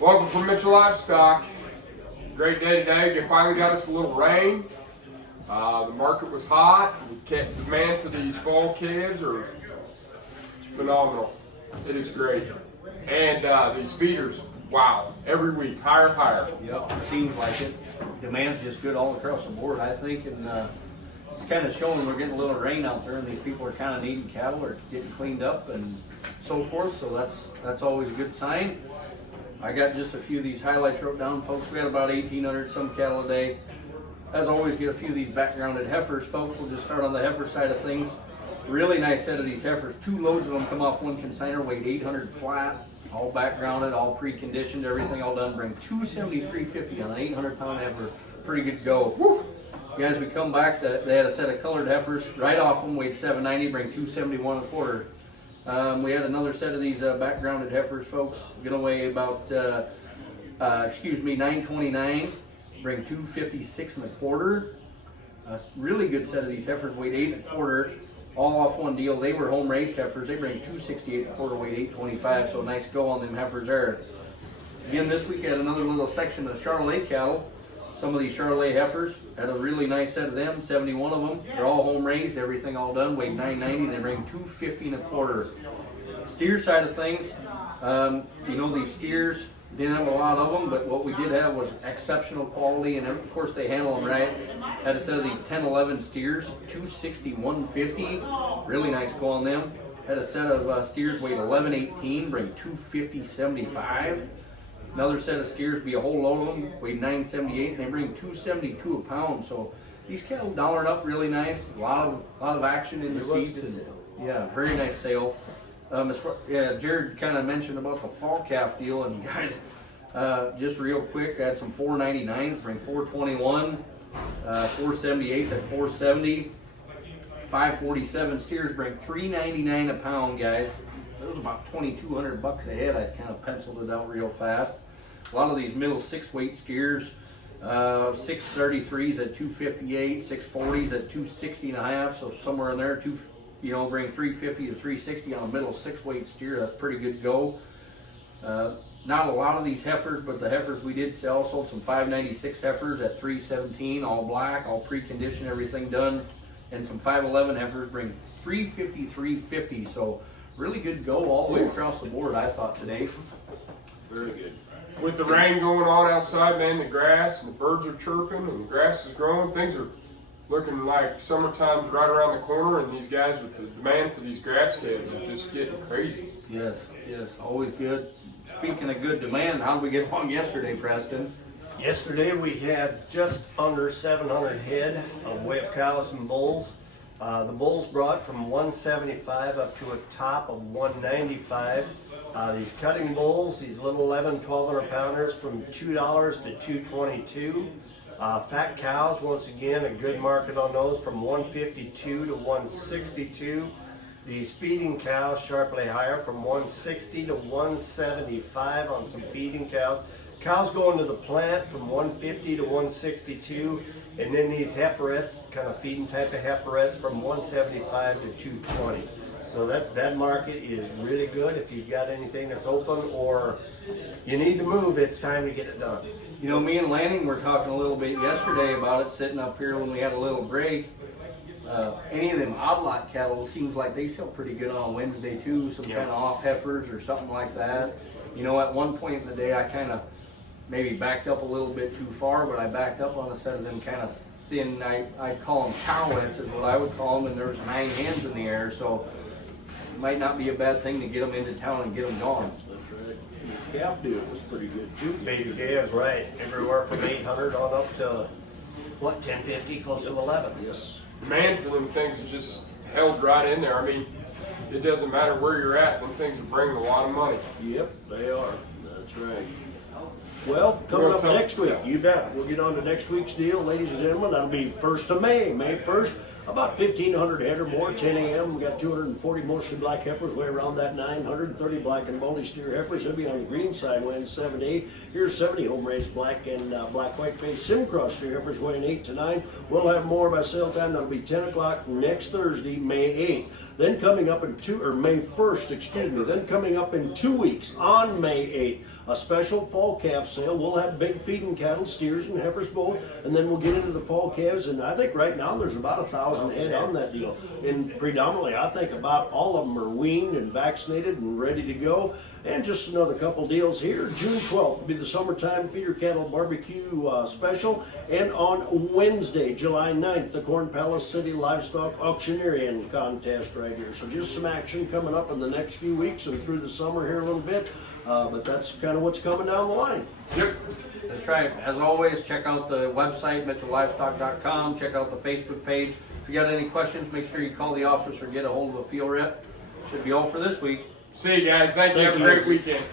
Welcome from Mitchell Livestock. Great day today. You finally got us a little rain. The market was hot. The demand for these fall calves are phenomenal. It is great. And these feeders, wow, every week, higher and higher. Yep, seems like it. Demand's just good all across the board, I think, and it's kind of showing we're getting a little rain out there, and these people are kind of needing cattle or getting cleaned up and so forth. So that's always a good sign. I got just a few of these highlights wrote down, folks. We got about 1,800 some cattle a day. As always, get a few of these backgrounded heifers, folks. We'll just start on the heifer side of things. Really nice set of these heifers. 2 loads of them come off one consignor, weighed 800 flat, all backgrounded, all preconditioned, everything all done. Bring 273.50 on an 800-pound heifer. Pretty good to go. Woo! Guys, we come back. They had a set of colored heifers right off them, weighed 790, bring 271 a quarter. We had another set of these backgrounded heifers, folks. Gonna weigh about, 929, bring 256 and a quarter. Really good set of these heifers, weighed 8 and a quarter, all off one deal. They were home raised heifers. They bring 268 and a quarter, weighed 825. So nice go on them heifers there. Again, this week I had another little section of Charolais cattle. Some of these Charolais heifers, had a really nice set of them, 71 of them. They're all home raised, everything all done, weighed 990. They bring 250 and a quarter. Steer side of things, you know, these steers, didn't have a lot of them, but what we did have was exceptional quality, and of course they handle them right. Had a set of these 10-11 steers, 260, 150. Really nice go on them. Had a set of steers weighed 1118, bring 250, 75. Another set of steers, be a whole load of them, weighed 978, and they bring 272 a pound. So these cattle dollared up really nice. A lot of action in the seats. And, yeah, very nice sale. Jared kind of mentioned about the fall calf deal, and guys, just real quick, I had some 499s, bring 421, 478s at 470, 547 steers, bring 399 a pound, guys. It was about $2,200 a head. I kind of penciled it out real fast. A lot of these middle 6-weight steers, 633s at 258, 640s at 260 and a half. So somewhere in there, bring 350 to 360 on a middle 6-weight steer. That's pretty good go. Not a lot of these heifers, but the heifers we did sell, sold some 596 heifers at 317, all black, all preconditioned, everything done, and some 511 heifers bring 353.50. So really good go all the way across the board, I thought, today. Very good. With the rain going on outside, man, the grass and the birds are chirping and the grass is growing. Things are looking like summertime's right around the corner, and these guys with the demand for these grass calves are just getting crazy. Yes, always good. Speaking of good demand, how did we get along yesterday, Preston? Yesterday we had just under 700 head of wet cows and bulls. The bulls brought from 175 up to a top of 195. These cutting bulls, these little 1,100-1,200 pounders, from $2 to $222. Fat cows, once again, a good market on those, from 152 to 162. These feeding cows, sharply higher, from 160 to 175 on some feeding cows. Cows going to the plant from 150 to 162. And then these heiferettes, kind of feeding type of heiferettes, from 175 to 220. So that market is really good. If you've got anything that's open or you need to move, it's time to get it done. You know, me and Lanning were talking a little bit yesterday about it, sitting up here when we had a little break. Any of them odd lot cattle, seems like they sell pretty good on Wednesday too, some kind of off heifers or something like that. You know, at one point in the day I kind of maybe backed up a little bit too far, but I backed up on a set of them kind of thin, I'd call them cowettes is what I would call them, and there was 9 hens in the air, so it might not be a bad thing to get them into town and get them gone. That's right. The calf deal was pretty good too. Baby calves, right. Everywhere from 800 on up to, 1050, close to 11. Yes. Demand for them things is just held right in there. I mean, it doesn't matter where you're at, them things are bringing a lot of money. Yep, they are. That's right. Well, coming We'll up tell- next week, yeah. you bet. We'll get on to next week's deal, ladies and gentlemen. That'll be 1st of May, May 1st. About 1,500 head or more, 10 a.m. We got 240 mostly black heifers, way around that 930 black and multi steer heifers. They'll be on the green side, weighing 7 to 8. Here's 70 home raised black and black white face sim cross steer heifers, weighing 8 to 9. We'll have more by sale time. That'll be 10 o'clock next Thursday, May 8th. Then coming up in May 1st, excuse me. Then coming up in 2 weeks on May 8th, a special fall calf sale. We'll have big feeding cattle, steers and heifers both, and then we'll get into the fall calves. And I think right now there's about 1,000 head on that deal. And predominantly, I think about all of them are weaned and vaccinated and ready to go. And just another couple deals here. June 12th will be the summertime feeder cattle barbecue special. And on Wednesday, July 9th, the Corn Palace City Livestock Auctioneering Contest right here. So just some action coming up in the next few weeks and through the summer here a little bit. But that's kind of what's coming down the line. Yep. That's right. As always, check out the website, MitchellLivestock.com. Check out the Facebook page. If you got any questions, make sure you call the office or get a hold of a field rep. Should be all for this week. See you guys. Thank you. Thank Have a you. great weekend.